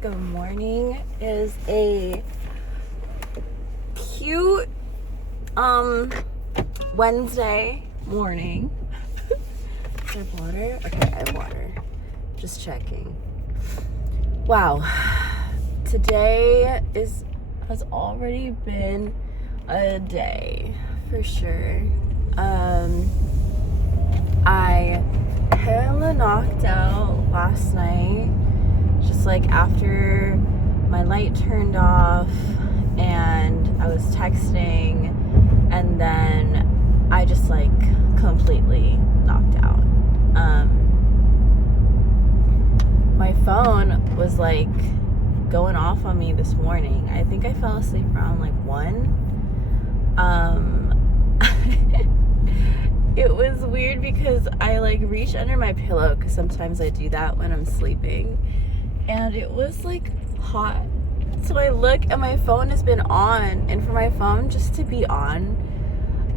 Good morning. It is a cute Wednesday morning. Do I have water? Okay, I have water. Just checking. Wow. Today has already been a day for sure. I hella knocked out last night, just like after my light turned off and I was texting, and then I just like completely knocked out. My phone was like going off on me this morning. I think I fell asleep around like 1. It was weird because I like reached under my pillow, because sometimes I do that when I'm sleeping, and it was like hot. So I look and my phone has been on, and for my phone just to be on,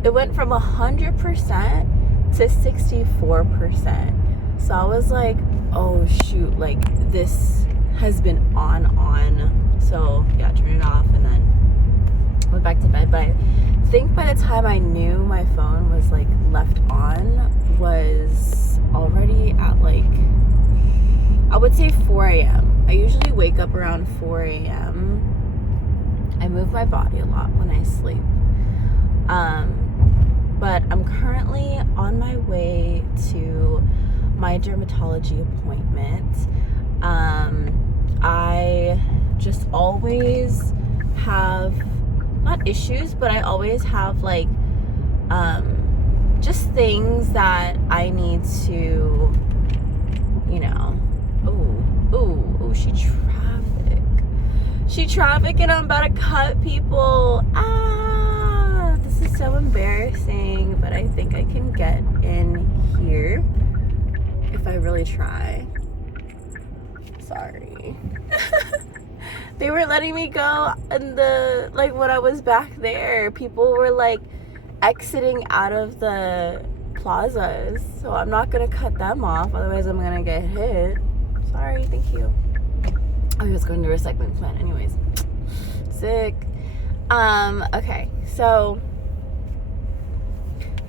it went from 100% to 64%. So I was like, oh shoot, like this has been on. So yeah, turn it off and then went back to bed. But I think by the time I knew my phone was like left on was already at like, I would say 4 a.m. I usually wake up around 4 a.m. I move my body a lot when I sleep. But I'm currently on my way to my dermatology appointment. I just always have, not issues, but I always have like just things that I need to, you know. Oh, she traffic and I'm about to cut people. This is so embarrassing, but I think I can get in here if I really try. Sorry. They were letting me go, and when I was back there, people were like exiting out of the plazas, so I'm not gonna cut them off, otherwise I'm gonna get hit. Sorry, thank you. I was going to a recycling plant anyways. Sick. Okay, so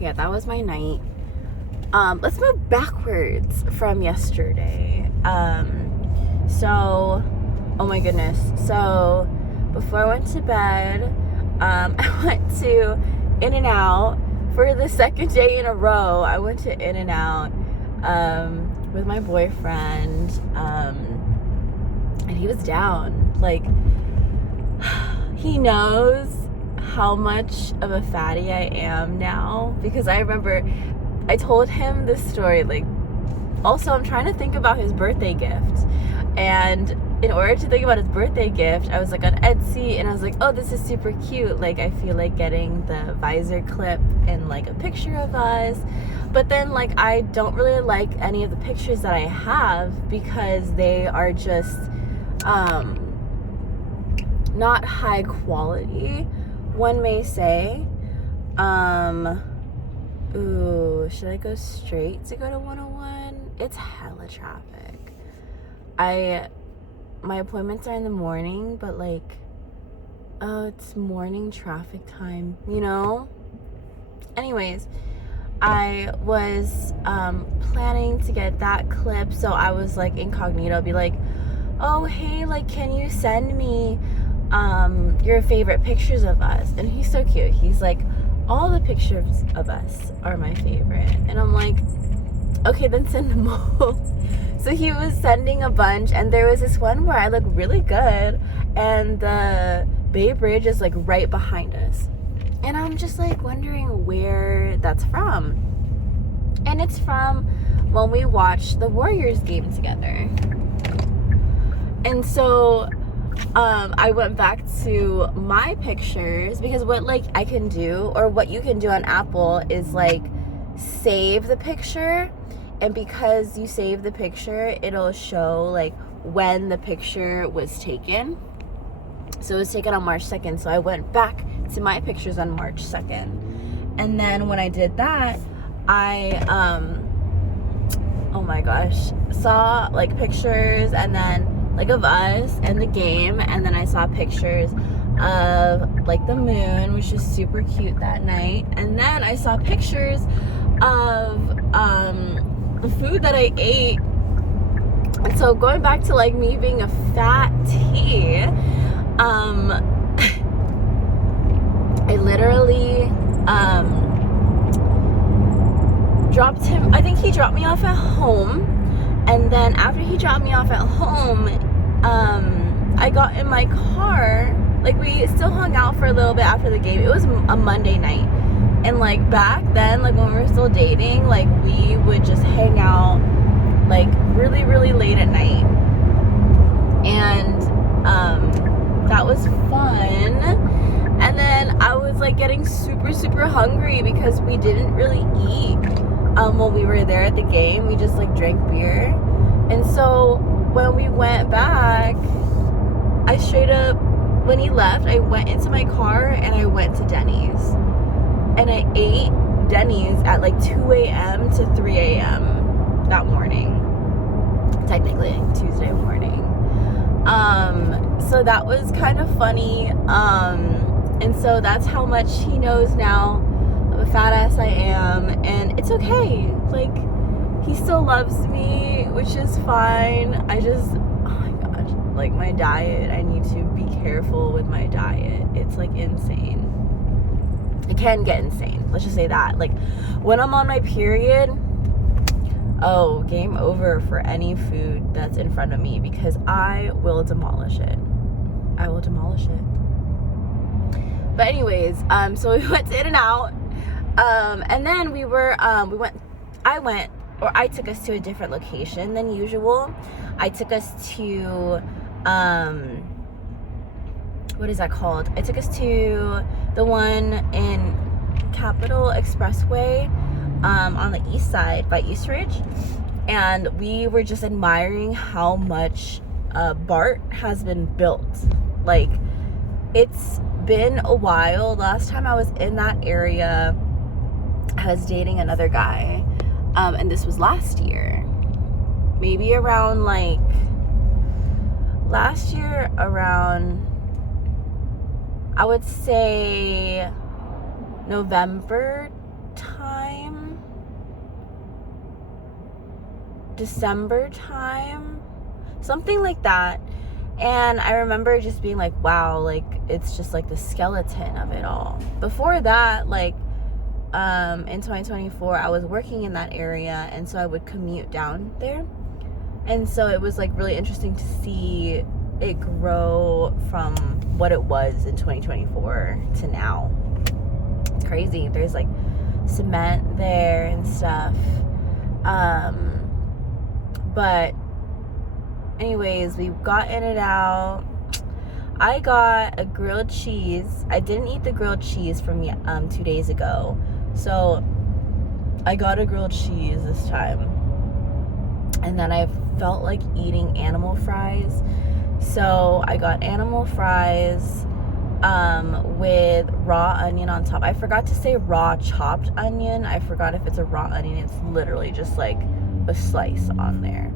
yeah, that was my night. Let's move backwards from yesterday. So, oh my goodness. So, before I went to bed, I went to In-N-Out for the second day in a row. I went to In-N-Out with my boyfriend, and he was down. Like, he knows how much of a fatty I am now, because I remember I told him this story. Like, also I'm trying to think about his birthday gift, and in order to think about his birthday gift, I was like on Etsy, and I was like, oh, this is super cute. Like, I feel like getting the visor clip and like a picture of us. But then like I don't really like any of the pictures that I have, because they are just not high quality, one may say. Ooh, should I go straight to go to 101? It's hella traffic. My appointments are in the morning, but like, oh, it's morning traffic time, you know? Anyways, I was planning to get that clip, so I was like incognito, be like, oh, hey, like, can you send me your favorite pictures of us? And he's so cute. He's like, all the pictures of us are my favorite. And I'm like, okay, then send them all. So he was sending a bunch, and there was this one where I look really good, and the Bay Bridge is like right behind us. And I'm just like wondering where that's from. And it's from when we watched the Warriors game together. And so I went back to my pictures, because what like I can do, or what you can do on Apple, is like save the picture, and because you save the picture, it'll show like when the picture was taken. So it was taken on March 2nd, so I went back to my pictures on March 2nd, and then when I did that, I oh my gosh, saw like pictures, and then like of us and the game, and then I saw pictures of like the moon, which is super cute that night, and then I saw pictures of the food that I ate. And so going back to like me being a fat tea, I literally dropped him. I think he dropped me off at home, and then after he dropped me off at home, I got in my car. Like, we still hung out for a little bit after the game. It was a Monday night, and like back then, like when we were still dating, like we would just hang out like really, really late at night, and that was fun. And then I was like getting super, super hungry because we didn't really eat when we were there at the game. We just like drank beer. And so when we went back, I straight up, when he left, I went into my car and I went to Denny's. And I ate Denny's at like 2 a.m. to 3 a.m. that morning. Technically Tuesday morning. So that was kind of funny. And so that's how much he knows now of a fat ass I am, and it's okay. Like, he still loves me, which is fine. I just, oh my gosh, like my diet, I need to be careful with my diet. It's like insane. It can get insane, let's just say that. Like, when I'm on my period, oh, game over for any food that's in front of me, because I will demolish it. I will demolish it. But anyways, so we went to In-N-Out, and then I took us to a different location than usual. I took us to, what is that called? I took us to the one in Capitol Expressway, on the east side by East Ridge, and we were just admiring how much BART has been built. Like, it's been a while. Last time I was in that area, I was dating another guy, and this was last year, maybe around like last year, around, I would say November time, December time, something like that. And I remember just being like, wow, like, it's just like the skeleton of it all. Before that, like, in 2024, I was working in that area, and so I would commute down there. And so it was like really interesting to see it grow from what it was in 2024 to now. It's crazy. There's like cement there and stuff. But anyways, we got In-N-Out. I got a grilled cheese. I didn't eat the grilled cheese from 2 days ago, so I got a grilled cheese this time. And then I felt like eating animal fries, so I got animal fries with raw onion on top. I forgot to say raw chopped onion. I forgot if it's a raw onion. It's literally just like a slice on there.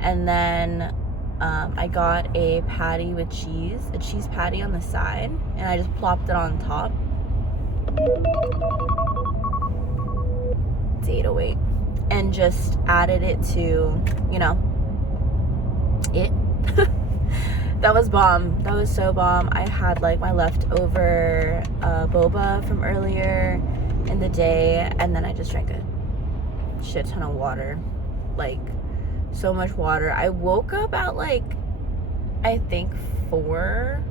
And then I got a patty with cheese, a cheese patty on the side, and I just plopped it on top. It's 8:08. And just added it to, you know, it. That was bomb. That was so bomb. I had like my leftover boba from earlier in the day, and then I just drank a shit ton of water. Like, so much water. I woke up at like, I think 4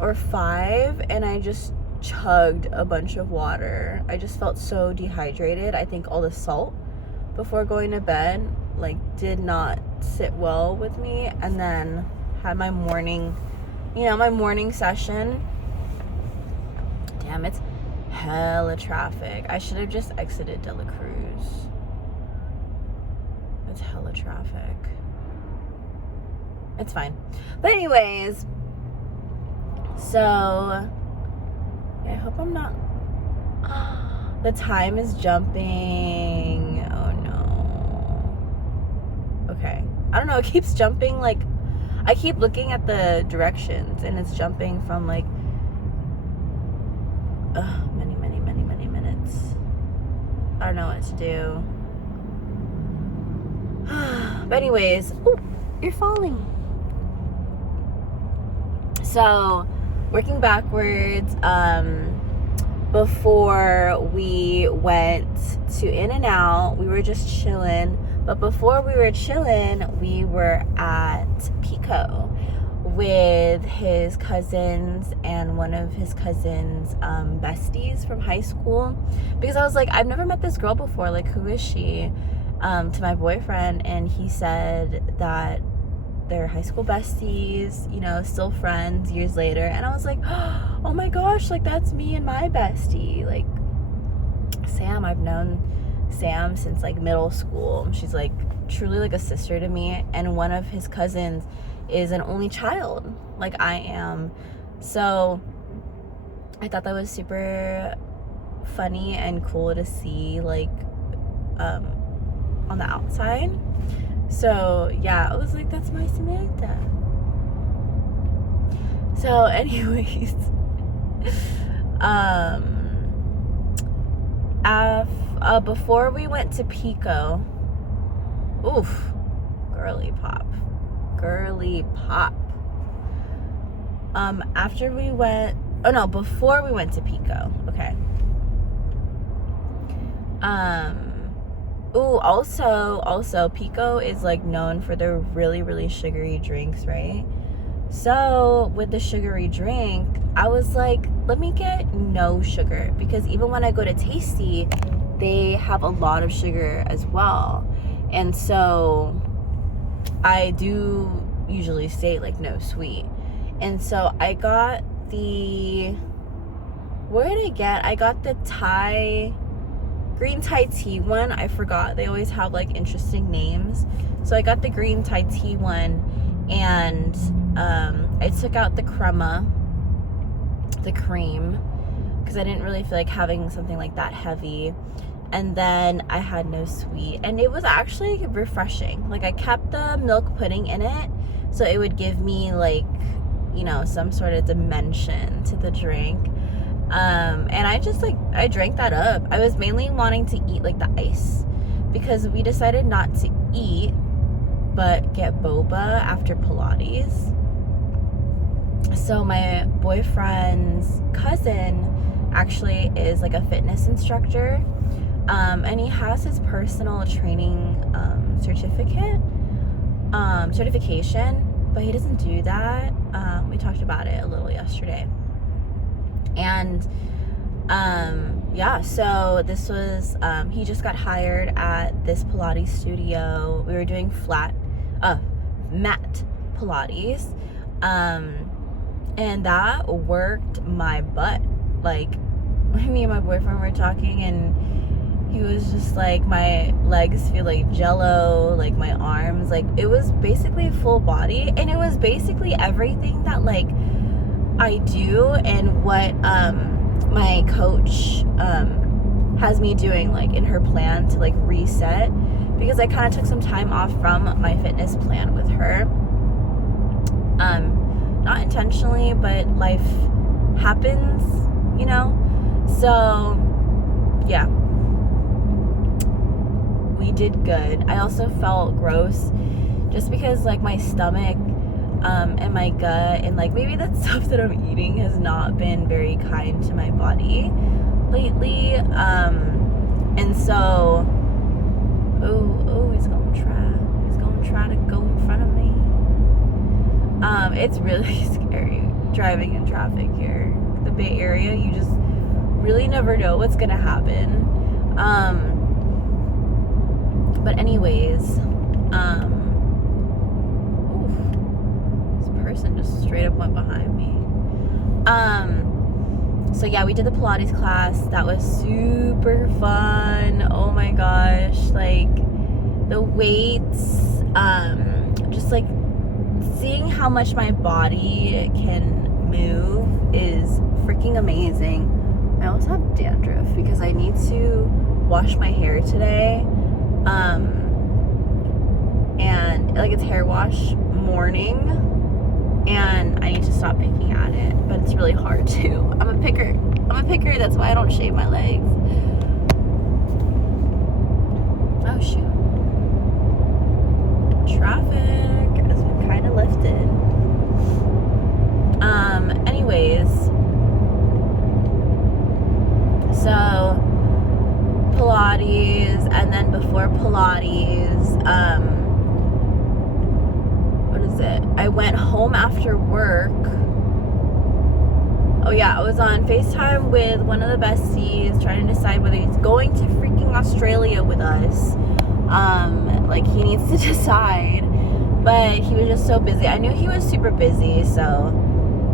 or 5, and I just chugged a bunch of water. I just felt so dehydrated. I think all the salt before going to bed like did not sit well with me. And then had my morning, my morning session. Damn, it's hella traffic. I should have just exited De La Cruz. It's hella traffic. It's fine. But anyways, so I hope I'm not. The time is jumping. Oh no. Okay. I don't know. It keeps jumping like I keep looking at the directions and it's jumping from like many minutes. I don't know what to do. But anyways, ooh, you're falling. So working backwards, before we went to In-N-Out, we were just chilling. But before we were chilling, we were at Pekoe with his cousins and one of his cousins' besties from high school. Because I was like, I've never met this girl before. Like, who is she? To my boyfriend. And he said that they're high school besties, you know, still friends years later. And I was like, oh my gosh, like that's me and my bestie. Like Sam, I've known Sam since like middle school. She's like truly like a sister to me. And one of his cousins is an only child like I am. So I thought that was super funny and cool to see, like on the outside. So yeah, I was like, that's my Samantha. So anyways, before we went to Pekoe, oof, girly pop. After we went, before we went to Pekoe, okay. Also Pekoe is like known for their really, really sugary drinks, right? So with the sugary drink, I was like, let me get no sugar, because even when I go to Tasty, they have a lot of sugar as well. And so I do usually say like no sweet. And so I got I got the green Thai tea one. I forgot. They always have like interesting names. So I got the green Thai tea one, and I took out the cream, because I didn't really feel like having something like that heavy. And then I had no sweet, and it was actually refreshing. Like I kept the milk pudding in it, so it would give me like, you know, some sort of dimension to the drink. And I drank that up. I was mainly wanting to eat like the ice, because we decided not to eat but get boba after Pilates. So my boyfriend's cousin actually is like a fitness instructor, and he has his personal training certification, but he doesn't do that. We talked about it a little yesterday. And so this was he just got hired at this Pilates studio. We were doing mat Pilates, and that worked my butt. Like, me and my boyfriend were talking, and he was just like, my legs feel like jello, like my arms, like it was basically full body, and it was basically everything that like I do and what my coach has me doing, like in her plan to like reset, because I kind of took some time off from my fitness plan with her, not intentionally, but life happens, you know. So yeah, we did good. I also felt gross just because like my stomach and my gut, and like maybe that stuff that I'm eating has not been very kind to my body lately. And so he's gonna try to go in front of me. It's really scary driving in traffic here. The Bay Area, you just really never know what's gonna happen. But anyways, this person just straight up went behind me. So yeah, we did the Pilates class. That was super fun. Oh my gosh, like the weights, just like seeing how much my body can move is freaking amazing. I also have dandruff because I need to wash my hair today. And like it's hair wash morning. and I need to stop picking at it, but it's really hard to. I'm a picker, that's why I don't shave my legs. Oh shoot. Traffic has been kind of lifted. Anyways, so Pilates, and then before Pilates, what is it? I went home after work. Oh yeah, I was on FaceTime with one of the besties trying to decide whether he's going to freaking Australia with us. Like, he needs to decide, but he was just so busy. I knew he was super busy, so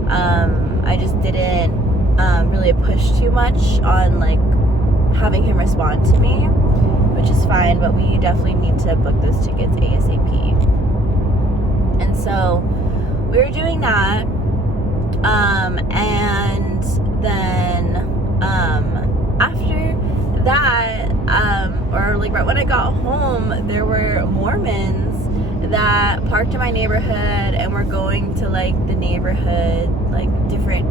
I just didn't really push too much on like having him respond to me, which is fine, but we definitely need to book those tickets ASAP. And so we were doing that, and then after that, or like right when I got home, there were Mormons that parked in my neighborhood and were going to like the neighborhood, like different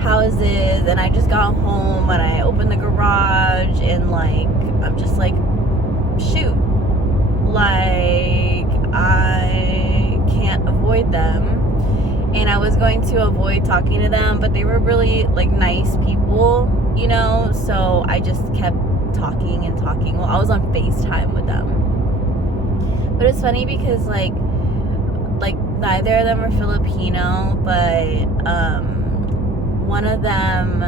houses, and I just got home and I opened the garage and like I'm just like, shoot, like I can't avoid them. And I was going to avoid talking to them, but they were really like nice people, you know, so I just kept talking and talking. Well, I was on FaceTime with them. But it's funny because like neither of them are Filipino, but one of them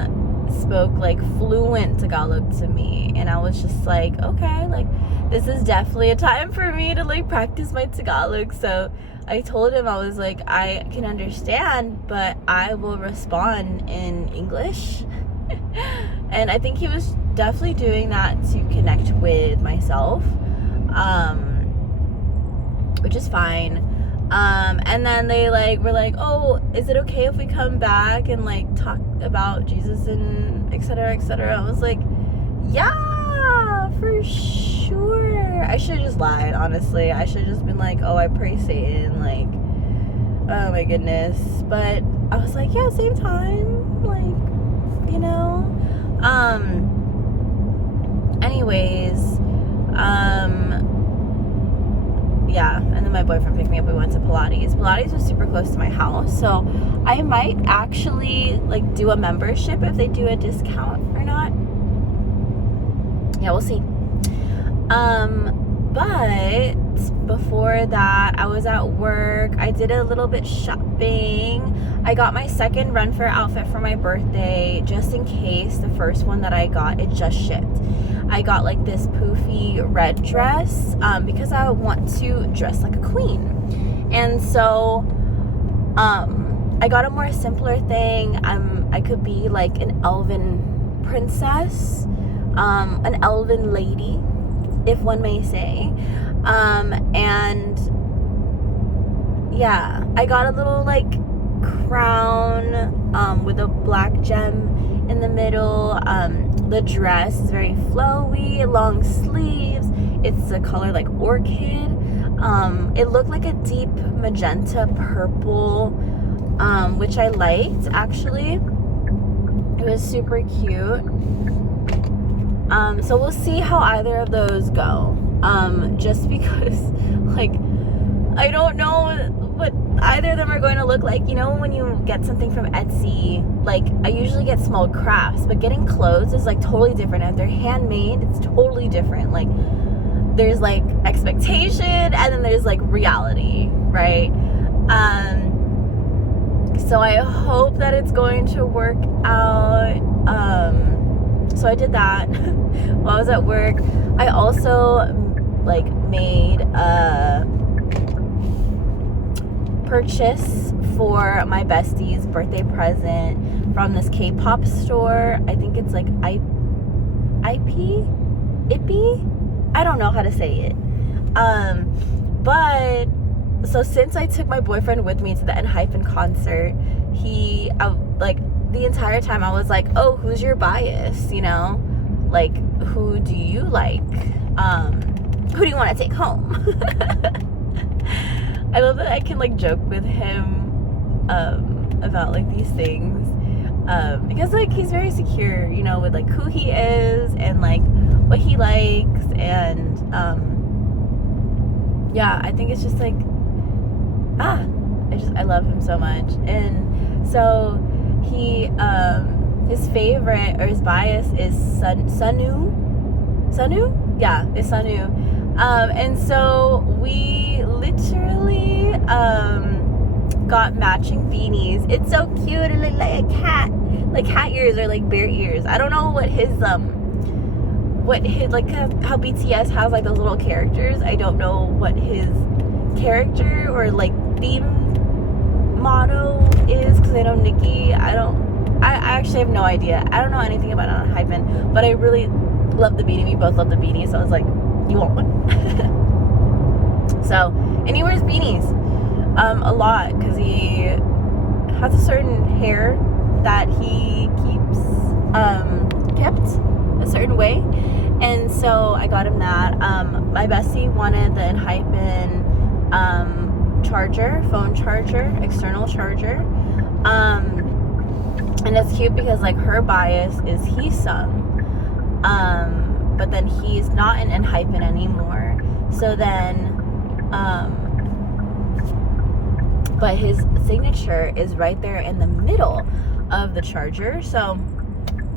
spoke like fluent Tagalog to me, and I was just like, okay, like this is definitely a time for me to like practice my Tagalog. So I told him, I was like, I can understand, but I will respond in English. And I think he was definitely doing that to connect with myself, which is fine. And then they like were like, oh, is it okay if we come back and like talk about Jesus and etc., etc.? I was like, yeah, for sure. I should have just lied, honestly. I should have just been like, oh, I pray Satan, like, oh my goodness. But I was like, yeah, same time, like, you know. Anyways, yeah, and then my boyfriend picked me up. We went to Pilates. Pilates was super close to my house, so I might actually like do a membership if they do a discount or not. Yeah, we'll see. But before that, I was at work. I did a little bit shopping. I got my second run for outfit for my birthday, just in case the first one that I got, it just shipped. I got like this poofy red dress because I want to dress like a queen. And so I got a more simpler thing. I could be like an elven princess, an elven lady, if one may say. And yeah, I got a little like crown with a black gem in the middle. The dress is very flowy, long sleeves. It's a color like orchid. It looked like a deep magenta purple, which I liked actually. It was super cute. So we'll see how either of those go. Just because like I don't know what either of them are going to look like. You know, when you get something from Etsy, like I usually get small crafts, but getting clothes is like totally different. If they're handmade, it's totally different. Like there's like expectation and then there's like reality, right? So I hope that it's going to work out. So I did that while I was at work. I also like made a purchase for my bestie's birthday present from this K-pop store. I think it's like Ippy? I don't know how to say it. But so since I took my boyfriend with me to the NHYPEN concert, like the entire time I was like, oh, who's your bias? You know, like who do you like? Who do you want to take home? I love that I can like joke with him about like these things, because like he's very secure, you know, with like who he is and like what he likes, and yeah, I think it's just like I love him so much. And so he his favorite or his bias is Sanu, yeah, it's Sanu. And so we literally got matching beanies. It's so cute. It looked like a cat, like cat ears or like bear ears. I don't know what his like how BTS has like those little characters. I don't know what his character or like theme motto is, because I know Nicki, I actually have no idea. I don't know anything about Hypen, but I really love the beanie. We both love the beanie, so I was like, you want one? So, and he wears beanies a lot because he has a certain hair that he keeps kept a certain way, and so I got him that. My bestie wanted the Hypen charger, phone charger, external charger, and it's cute because like her bias is Heesung, but then he's not in Hypen anymore, so then but his signature is right there in the middle of the charger, so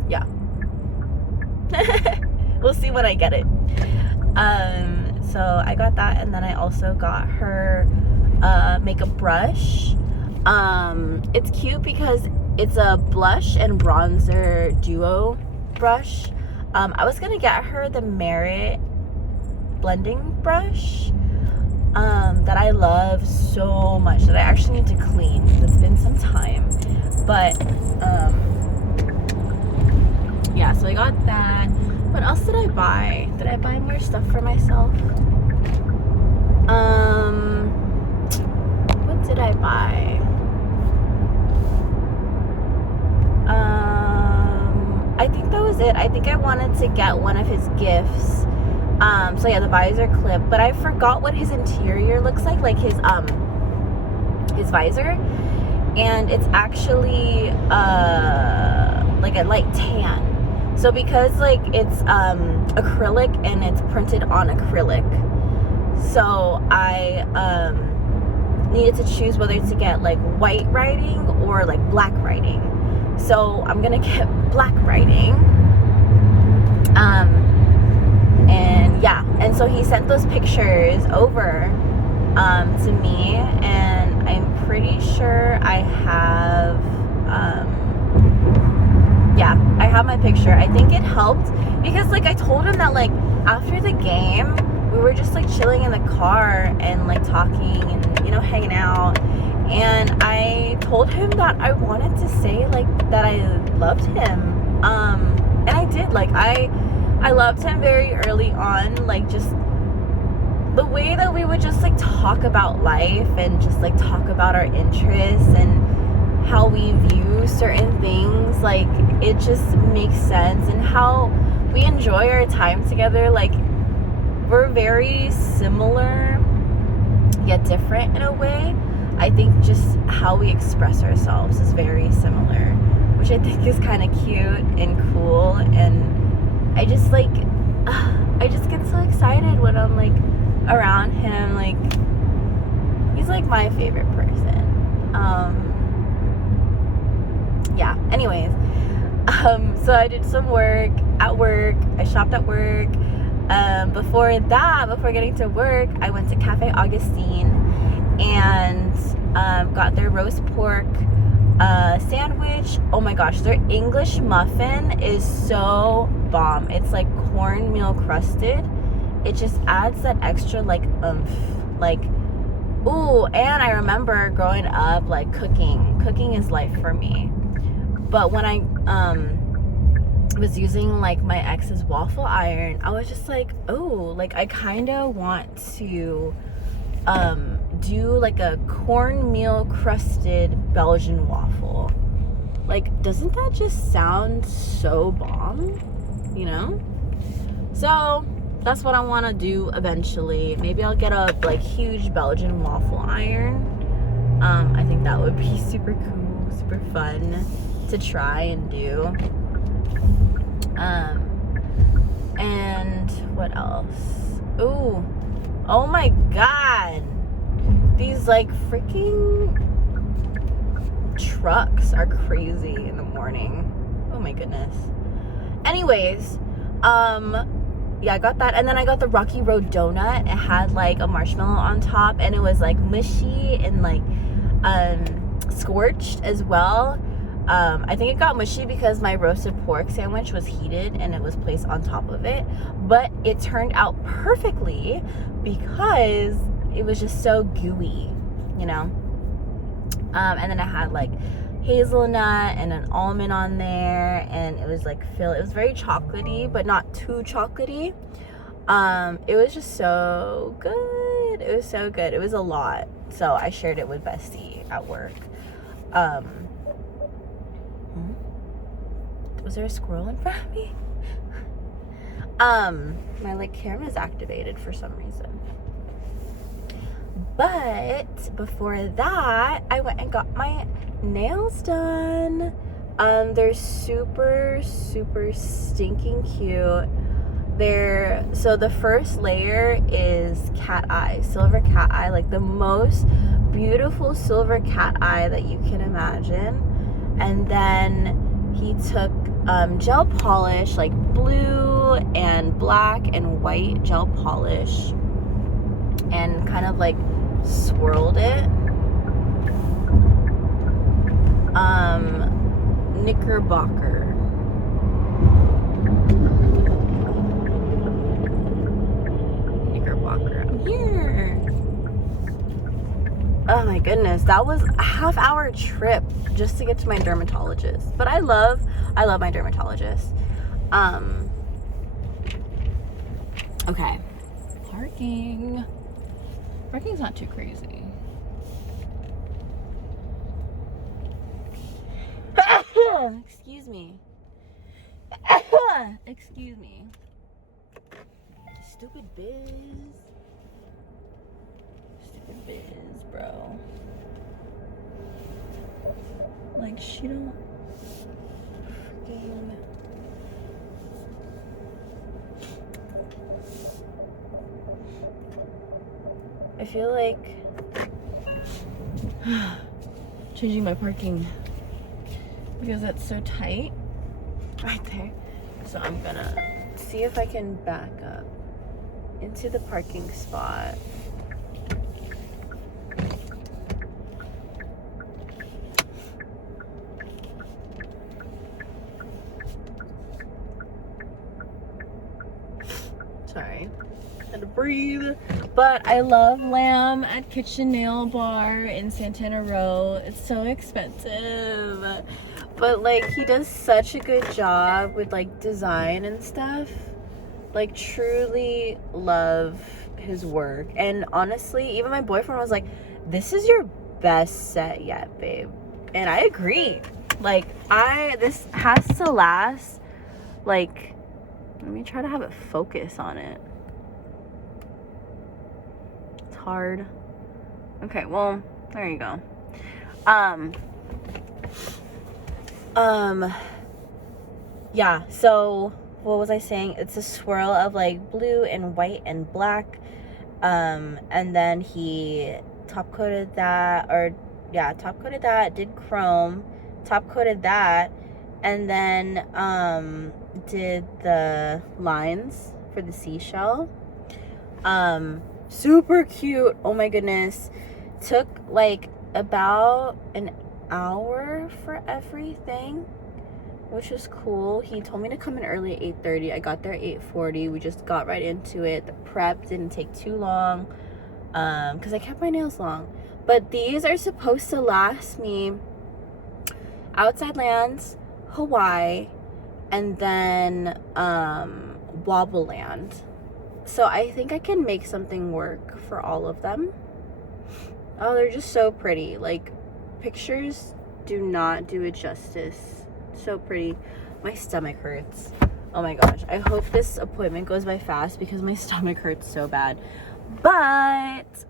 yeah. We'll see when I get it. So I got that, and then I also got her makeup brush. It's cute because it's a blush and bronzer duo brush. I was gonna get her the Merit blending brush that I love so much, that I actually need to clean. It's been some time, but yeah, so I got that. What else did I buy? Did I buy more stuff for myself? What did I buy? I think that was it. I think I wanted to get one of his gifts. So yeah, the visor clip, but I forgot what his interior looks like his visor, and it's actually like a light tan. So because like it's acrylic and it's printed on acrylic, so I needed to choose whether to get like white writing or like black writing. So I'm gonna get black writing. And yeah, and so he sent those pictures over to me, and I'm pretty sure I have yeah, I have my picture. I think it helped because like I told him that like after the game we were just like chilling in the car and like talking and, you know, hanging out, and I told him that I wanted to say like that I loved him, and I did. Like I loved him very early on, like just the way that we would just like talk about life and just like talk about our interests and how we view certain things. Like it just makes sense, and how we enjoy our time together. Like we're very similar yet different in a way. I think just how we express ourselves is very similar, which I think is kind of cute and cool. And I just like I just get so excited when I'm like around him. Like he's like my favorite person. Yeah, anyways, so I did some work at work. I shopped at work. Before getting to work, I went to Cafe Augustine and got their roast pork sandwich. Oh my gosh, their English muffin is so bomb. It's like cornmeal crusted. It just adds that extra like oomph. Like, ooh, and I remember growing up like cooking is life for me. But when I was using like my ex's waffle iron, I was just like, oh, like I kind of want to do like a cornmeal crusted Belgian waffle. Like, doesn't that just sound so bomb, you know? So that's what I want to do eventually. Maybe I'll get a like huge Belgian waffle iron. I think like that would be super cool, super fun to try and do. And what else? Ooh, oh my god, these like freaking trucks are crazy in the morning. Oh my goodness. Anyways, yeah, I got that, and then I got the Rocky Road donut. It had like a marshmallow on top, and it was like mushy and like scorched as well. I think it got mushy because my roasted pork sandwich was heated and it was placed on top of it, but it turned out perfectly because it was just so gooey, you know. And then I had like hazelnut and an almond on there, and it was like it was very chocolatey but not too chocolatey. It was just so good. It was so good. It was a lot, so I shared it with Bestie at work. Was there a squirrel in front of me? My like camera's activated for some reason. But before that, I went and got my nails done. They're super, super stinking cute. So the first layer is cat eye, silver cat eye, like the most beautiful silver cat eye that you can imagine. And then he took gel polish, like blue and black and white gel polish, and kind of like swirled it. Knickerbocker. I'm here. Oh my goodness, that was a half-hour trip just to get to my dermatologist. But I love my dermatologist. Okay. Parking's not too crazy. Excuse me. Excuse me. Stupid biz, bro. Like, she don't freaking... I feel like changing my parking because it's so tight right there. So I'm gonna see if I can back up into the parking spot. Sorry, had to breathe. But I love lamb at Kitchen Nail Bar in Santana Row. It's so expensive, but like he does such a good job with like design and stuff. Like, truly love his work. And honestly, even my boyfriend was like, this is your best set yet, babe. And I agree. Like, this has to last. Like, let me try to have it focus on it. It's hard. Okay, well, there you go. Yeah, so what was I saying? It's a swirl of like blue and white and black. And then he top coated that, did chrome, top coated that, and then did the lines for the seashell. Super cute. Oh my goodness. Took like about an hour for everything, which was cool. He told me to come in early at 8:30. I got there at 8:40. We just got right into it. The prep didn't take too long because I kept my nails long. But these are supposed to last me Outside Lands, Hawaii, and then Wobble Land. So I think I can make something work for all of them. Oh, they're just so pretty. Like, pictures do not do it justice. So pretty. My stomach hurts. Oh my gosh. I hope this appointment goes by fast because my stomach hurts so bad. But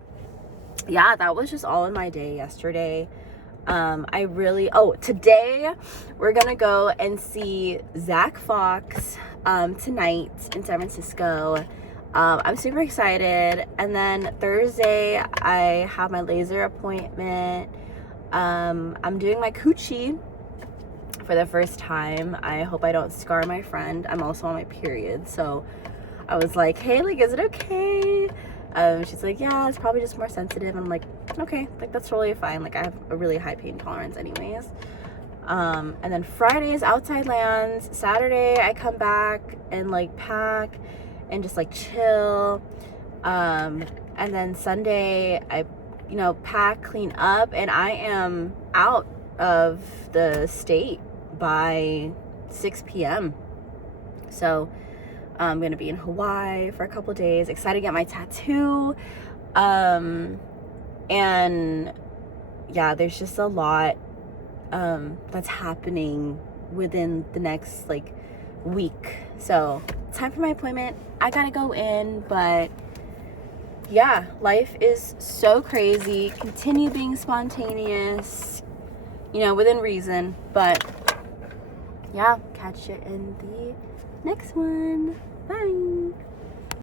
yeah, that was just all in my day yesterday. Today we're gonna go and see Zach Fox tonight in San Francisco. I'm super excited. And then Thursday I have my laser appointment. I'm doing my coochie for the first time. I hope I don't scar my friend. I'm also on my period, so I was like, hey, like, is it okay? She's like, yeah, it's probably just more sensitive. I'm like, okay, like, that's totally fine. Like, I have a really high pain tolerance anyways. And then Friday is outside lands. Saturday I come back and like pack and just like chill. And then Sunday I, pack, clean up, and I am out of the state by 6 p.m. So I'm gonna be in Hawaii for a couple days. Excited to get my tattoo. And yeah, there's just a lot that's happening within the next like week. So time for my appointment. I gotta go in, but yeah, life is so crazy. Continue being spontaneous, within reason. But yeah, catch you in the next one. Bye.